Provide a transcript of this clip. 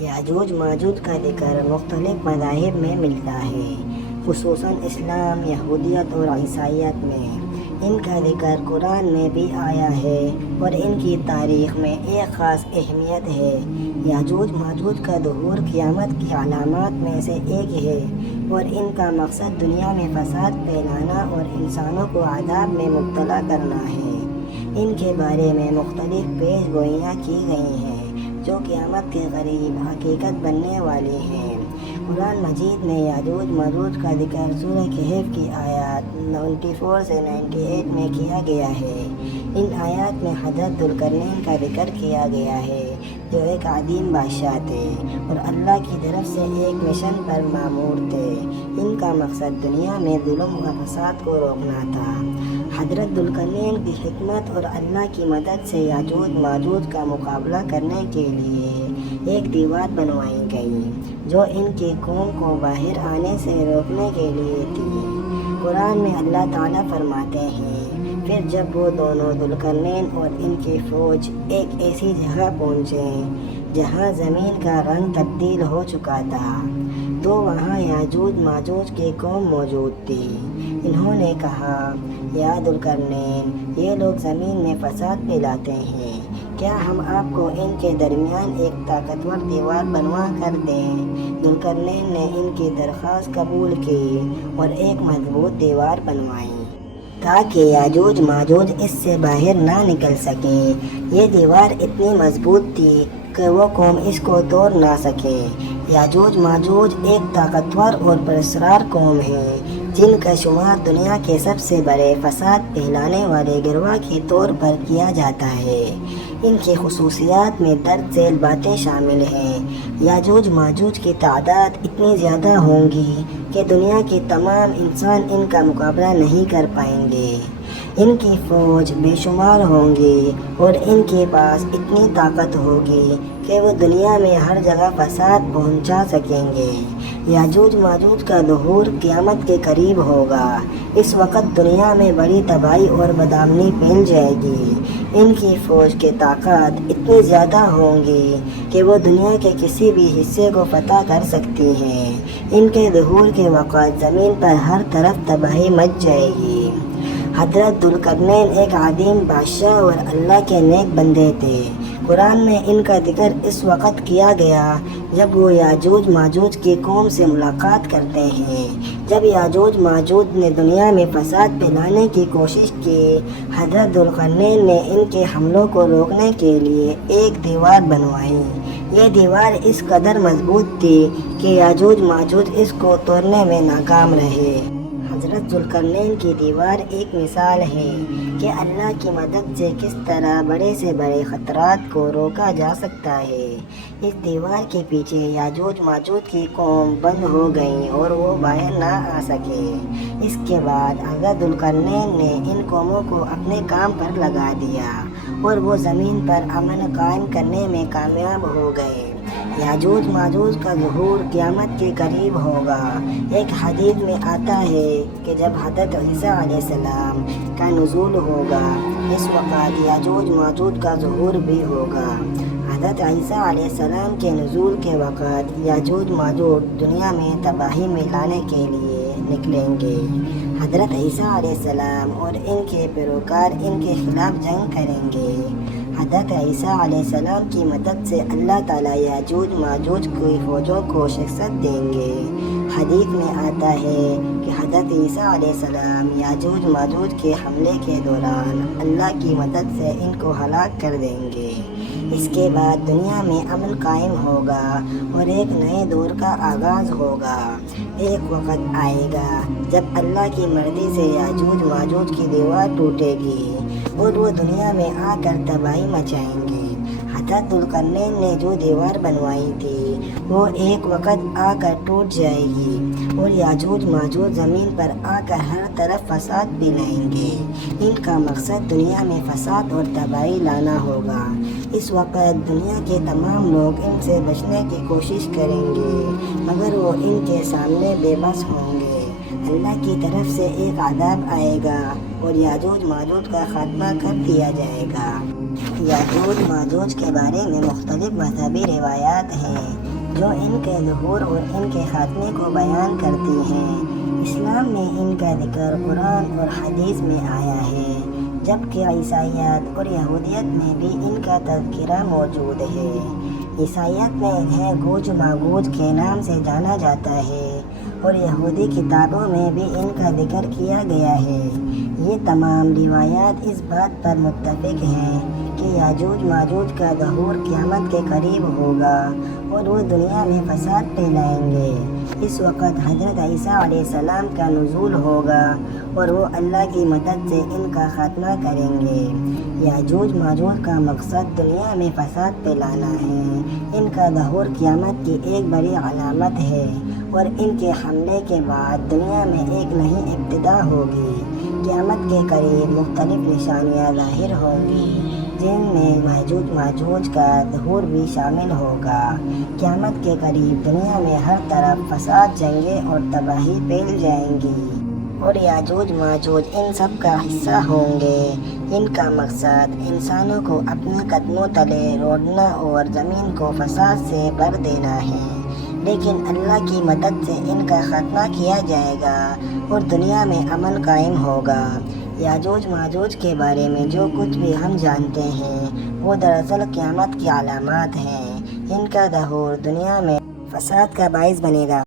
یاجوج ماجوج کا ذکر مختلف مذاہب میں ملتا ہے، خصوصاً اسلام، یہودیت اور عیسائیت میں۔ ان کا ذکر قرآن میں بھی آیا ہے اور ان کی تاریخ میں ایک خاص اہمیت ہے۔ یاجوج ماجوج کا ظہور قیامت کی علامات میں سے ایک ہے اور ان کا مقصد دنیا میں فساد پھیلانا اور انسانوں کو عذاب میں مبتلا کرنا ہے۔ ان کے بارے میں مختلف پیش گوئیاں کی گئی ہیں جو قیامت کے قریب حقیقت بننے والی ہیں۔ قرآن مجید میں یاجوج ماجوج کا ذکر سورہ کہف کی آیات 94 سے 98 میں کیا گیا ہے۔ ان آیات میں حضرت ذوالقرنین کا ذکر کیا گیا ہے جو ایک عظیم بادشاہ تھے اور اللہ کی طرف سے ایک مشن پر مامور تھے۔ ان کا مقصد دنیا میں ظلم و فساد کو روکنا تھا۔ حضرت ذوالقرنین کی حکمت اور اللہ کی مدد سے یاجوج ماجوج کا مقابلہ کرنے کے لیے ایک دیوار بنوائی گئی جو ان کی قوم کو باہر آنے سے روکنے کے لیے تھی۔ قرآن میں اللہ تعالیٰ فرماتے ہیں، پھر جب وہ دونوں ذوالقرنین اور ان کی فوج ایک ایسی جگہ پہنچے جہاں زمین کا رنگ تبدیل ہو چکا تھا تو وہاں یاجوج ماجوج کی قوم موجود تھی۔ انہوں نے کہا، یا ذوالقرنین، یہ لوگ زمین میں فساد پھیلاتے ہیں، کیا ہم آپ کو ان کے درمیان ایک طاقتور دیوار بنوا کر دیں؟ ذوالقرنین نے ان کی درخواست قبول کی اور ایک مضبوط دیوار بنوائی تاکہ یاجوج ماجوج اس سے باہر نہ نکل سکیں۔ یہ دیوار اتنی مضبوط تھی کہ وہ قوم اس کو توڑ نہ سکے۔ یاجوج ماجوج ایک طاقتور اور پراسرار قوم ہے جن کا شمار دنیا کے سب سے بڑے فساد پھیلانے والے گروہ کے طور پر کیا جاتا ہے۔ ان کی خصوصیات میں درج ذیل باتیں شامل ہیں۔ یاجوج ماجوج کی تعداد اتنی زیادہ ہوں گی کہ دنیا کے تمام انسان ان کا مقابلہ نہیں کر پائیں گے۔ ان کی فوج بے شمار ہوں گی اور ان کے پاس اتنی طاقت ہوگی کہ وہ دنیا میں ہر جگہ فساد پہنچا سکیں گے۔ یاجوج ماجوج کا ظہور قیامت کے قریب ہوگا۔ اس وقت دنیا میں بڑی تباہی اور بدامنی پھیل جائے گی۔ ان کی فوج کی طاقت اتنی زیادہ ہوں گی کہ وہ دنیا کے کسی بھی حصے کو فتح کر سکتی ہیں۔ ان کے ظہور کے وقت زمین پر ہر طرف تباہی مچ جائے گی۔ حضرت ذوالقرنین ایک عظیم بادشاہ اور اللہ کے نیک بندے تھے۔ قرآن میں ان کا ذکر اس وقت کیا گیا جب وہ یاجوج ماجوج کی قوم سے ملاقات کرتے ہیں۔ جب یاجوج ماجوج نے دنیا میں فساد پھیلانے کی کوشش کی، حضرت ذوالقرنین نے ان کے حملوں کو روکنے کے لیے ایک دیوار بنوائی۔ یہ دیوار اس قدر مضبوط تھی کہ یاجوج ماجوج اس کو توڑنے میں ناکام رہے۔ حضرت ذوالقرنین کی دیوار ایک مثال ہے کہ اللہ کی مدد سے کس طرح بڑے سے بڑے خطرات کو روکا جا سکتا ہے۔ اس دیوار کے پیچھے یاجوج ماجوج کی قوم بند ہو گئی اور وہ باہر نہ آ سکے۔ اس کے بعد حضرت ذوالقرنین نے ان قوموں کو اپنے کام پر لگا دیا اور وہ زمین پر امن قائم کرنے میں کامیاب ہو گئے۔ یاجوج ماجوج کا ظہور قیامت کے قریب ہوگا۔ ایک حدیث میں آتا ہے کہ جب حضرت عیسیٰ علیہ السلام کا نزول ہوگا اس وقت یاجوج ماجوج کا ظہور بھی ہوگا۔ حضرت عیسیٰ علیہ السلام کے نزول کے وقت یاجوج ماجوج دنیا میں تباہی ملانے کے لیے نکلیں گے۔ حضرت عیسیٰ علیہ السلام اور ان کے پیروکار ان کے خلاف جنگ کریں گے۔ حضرت عیسیٰ علیہ السلام کی مدد سے اللہ تعالیٰ یاجوج ماجوج کی فوجوں کو شکست دیں گے۔ حدیث میں آتا ہے کہ حضرت عیسیٰ علیہ السلام یاجوج ماجوج کے حملے کے دوران اللہ کی مدد سے ان کو ہلاک کر دیں گے۔ اس کے بعد دنیا میں امن قائم ہوگا اور ایک نئے دور کا آغاز ہوگا۔ ایک وقت آئے گا جب اللہ کی مرضی سے یاجوج ماجوج کی دیوار ٹوٹے گی اور وہ دنیا میں آ کر تباہی مچائیں گے۔ حضرت ذوالقرنین نے جو دیوار بنوائی تھی وہ ایک وقت آ کر ٹوٹ جائے گی اور یاجوج ماجوج زمین پر آ کر ہر طرف فساد پھیلائیں گے۔ ان کا مقصد دنیا میں فساد اور تباہی لانا ہوگا۔ اس وقت دنیا کے تمام لوگ ان سے بچنے کی کوشش کریں گے مگر وہ ان کے سامنے بے بس ہوں گے۔ اللہ کی طرف سے ایک عذاب آئے گا اور یاجوج ماجوج کا خاتمہ کر دیا جائے گا۔ یاجوج ماجوج کے بارے میں مختلف مذہبی روایات ہیں۔ جو ان کے ظہور اور ان کے خاتمے کو بیان کرتی ہیں۔ اسلام میں ان کا ذکر قرآن اور حدیث میں آیا ہے، جبکہ عیسائیت اور یہودیت میں بھی ان کا تذکرہ موجود ہے۔ عیسائیت میں انہیں گوج ماگوج کے نام سے جانا جاتا ہے اور یہودی کتابوں میں بھی ان کا ذکر کیا گیا ہے۔ یہ تمام روایات اس بات پر متفق ہیں کہ یاجوج ماجوج کا ظہور قیامت کے قریب ہوگا اور وہ دنیا میں فساد پھیلائیں گے۔ اس وقت حضرت عیسیٰ علیہ السلام کا نزول ہوگا اور وہ اللہ کی مدد سے ان کا خاتمہ کریں گے۔ یاجوج ماجوج کا مقصد دنیا میں فساد پھیلانا ہے۔ ان کا ظہور قیامت کی ایک بڑی علامت ہے اور ان کے حملے کے بعد دنیا میں ایک نئی ابتدا ہوگی۔ قیامت کے قریب مختلف نشانیاں ظاہر ہوں گی، جن میں یاجوج ماجوج کا ظہور بھی شامل ہوگا۔ قیامت کے قریب دنیا میں ہر طرف فساد، جنگیں اور تباہی پھیل جائیں گی اور یاجوج ماجوج ان سب کا حصہ ہوں گے۔ ان کا مقصد انسانوں کو اپنے قدموں تلے روڑنا اور زمین کو فساد سے بھر دینا ہے، لیکن اللہ کی مدد سے ان کا خاتمہ کیا جائے گا اور دنیا میں امن قائم ہوگا۔ یاجوج ماجوج کے بارے میں جو کچھ بھی ہم جانتے ہیں وہ دراصل قیامت کی علامات ہیں۔ ان کا ظہور دنیا میں فساد کا باعث بنے گا۔